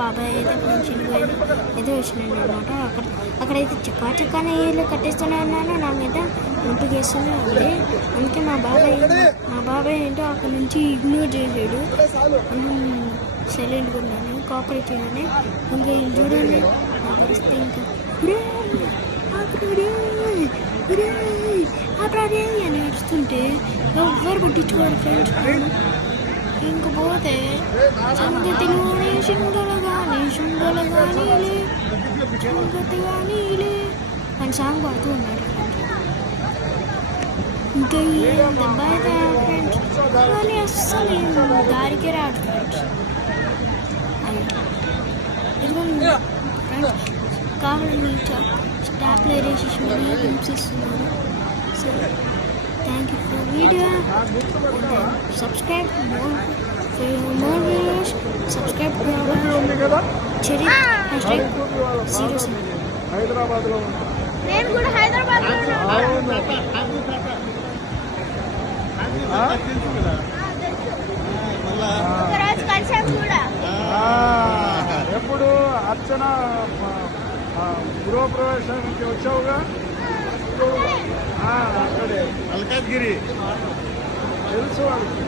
బాబాయ్ అయితే ఫంక్షన్కి పోయి అయితే వచ్చినాడు అనమాట. అక్కడైతే చక్కానే ఇల్లు కట్టేస్తూనే ఉన్నాను, నా మీద నింపుకేస్తూనే ఉంది. అందుకే మా బాబాయ్ ఏంటో అక్కడ నుంచి ఇగ్నోర్ చేసాడు. సైలెంట్గా ఉన్నాను, కోఆపరేట్ చేయని. ఇంకా చూడండి నా పరిస్థితి. ఇంకా అప్పుడే అని నడుస్తుంటే ఎవ్వరు పట్టించుకోరు ఫ్రెండ్స్. ఇంకపోతే సంగతిలోనే శుంగతిగానీలే అని సాంగ్ పాడుతూ ఉన్నాడు. ఇంకా దెబ్బ అయితే ఫ్రెండ్స్ కానీ అస్సలు దారికే రాదు ఫ్రెండ్స్. ఇదిగోండి ఫ్రెండ్స్, కావాలని స్టాప్లైజేషన్ హింసిస్తున్నారు. So thank you for video. Subscribe for more videos. Subscribe to our Cherry #07. Hyderabad లో నేను కూడా హైదరాబాద్ లో ఒకరోజు కలిసాం కూడా. ఎప్పుడు అర్చన గృహప్రవేశానికి వచ్చావుగా, అక్కడే మల్కాజ్గిరి తెలుసు వాళ్ళకి.